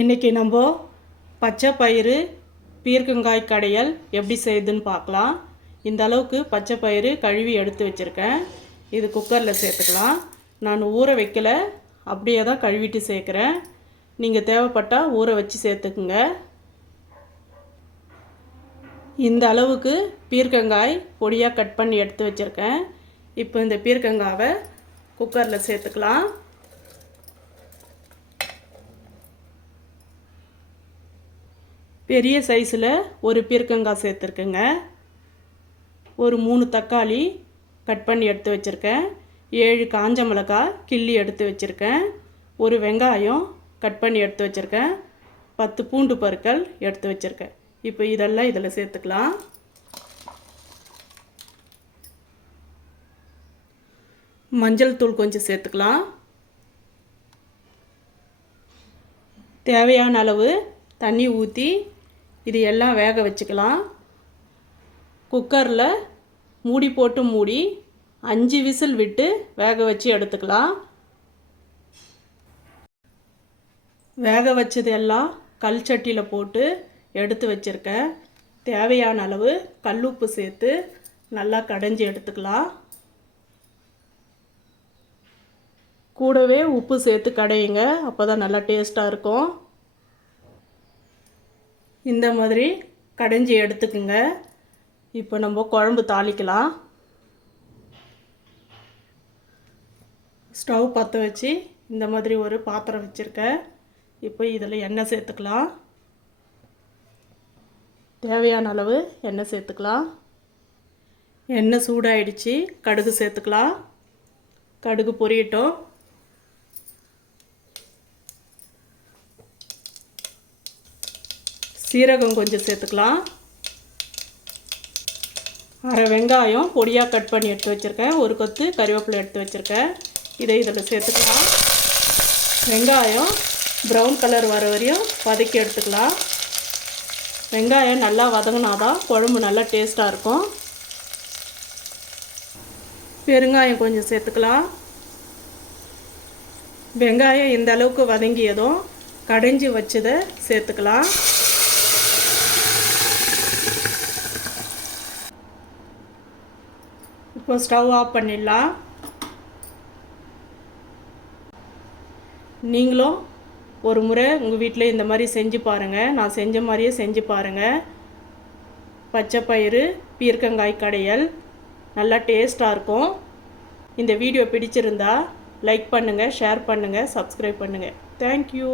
இன்றைக்கி நம்ம பச்சை பயிறு பீர்க்கங்காய் கடையல் எப்படி செய்யுதுன்னு பார்க்கலாம். இந்த அளவுக்கு பச்சை பயிறு கழுவி எடுத்து வச்சுருக்கேன். இது குக்கரில் சேர்த்துக்கலாம். நான் ஊற வைக்கல. அப்படியே தான் கழுவிட்டு சேர்க்குறேன். நீங்கள் தேவைப்பட்டால் ஊற வச்சு சேர்த்துக்குங்க. இந்த அளவுக்கு பீர்க்கங்காய் பொடியாக கட் பண்ணி எடுத்து வச்சுருக்கேன். இப்போ இந்த பீர்க்கங்காவை குக்கரில் சேர்த்துக்கலாம். பெரிய சைஸில் ஒரு பீர்க்கங்காய் சேர்த்துருக்குங்க. ஒரு மூணு தக்காளி கட் பண்ணி எடுத்து வச்சுருக்கேன். ஏழு காஞ்ச மிளகாய் கிள்ளி எடுத்து வச்சுருக்கேன். ஒரு வெங்காயம் கட் பண்ணி எடுத்து வச்சுருக்கேன். பத்து பூண்டு பருக்கள் எடுத்து வச்சுருக்கேன். இப்போ இதெல்லாம் இதில் சேர்த்துக்கலாம். மஞ்சள் தூள் கொஞ்சம் சேர்த்துக்கலாம். தேவையான அளவு தண்ணி ஊற்றி இது எல்லாம் வேக வச்சுக்கலாம். குக்கரில் மூடி போட்டு மூடி அஞ்சு விசில் விட்டு வேக வச்சு எடுத்துக்கலாம். வேக வச்சது எல்லாம் கல் சட்டியில் போட்டு எடுத்து வச்சுருக்கேன். தேவையான அளவு கல்லுப்பு சேர்த்து நல்லா கடைஞ்சி எடுத்துக்கலாம். கூடவே உப்பு சேர்த்து கடையுங்க அப்போ தான் நல்லா டேஸ்ட்டாக இருக்கும். இந்த மாதிரி கடைஞ்சி எடுத்துக்குங்க. இப்போ நம்ம குழம்பு தாளிக்கலாம். ஸ்டவ் பற்ற வச்சு இந்த மாதிரி ஒரு பாத்திரம் வச்சுருக்கேன். இப்போ இதில் எண்ணெய் சேர்த்துக்கலாம். தேவையான அளவு எண்ணெய் சேர்த்துக்கலாம். எண்ணெய் சூடாயிடுச்சு கடுகு சேர்த்துக்கலாம். கடுகு பொரியட்டும். சீரகம் கொஞ்சம் சேர்த்துக்கலாம். அரை வெங்காயம் பொடியாக கட் பண்ணி எடுத்து வச்சுருக்கேன். ஒரு கொத்து கறிவேப்பிலை எடுத்து வச்சுருக்கேன். இதை இதில் சேர்த்துக்கலாம். வெங்காயம் ப்ரௌன் கலர் வர வரையும் வதக்கி எடுத்துக்கலாம். வெங்காயம் நல்லா வதங்கினாதான் குழம்பு நல்லா டேஸ்ட்டாக இருக்கும். பெருங்காயம் கொஞ்சம் சேர்த்துக்கலாம். வெங்காயம் இந்த அளவுக்கு வதங்கியதும் கடைஞ்சி வச்சதை சேர்த்துக்கலாம். இப்போ ஸ்டவ் ஆஃப் பண்ணிடலாம். நீங்களும் ஒரு முறை உங்கள் வீட்டில் இந்த மாதிரி செஞ்சு பாருங்கள் நான் செஞ்ச மாதிரியே செஞ்சு பாருங்கள் பச்சை பயிறு பீர்க்கங்காய் கடையல் நல்லா டேஸ்ட்டாக இருக்கும். இந்த வீடியோ பிடிச்சிருந்தா லைக் பண்ணுங்கள் ஷேர் பண்ணுங்கள் சப்ஸ்கிரைப் பண்ணுங்கள் தேங்க்யூ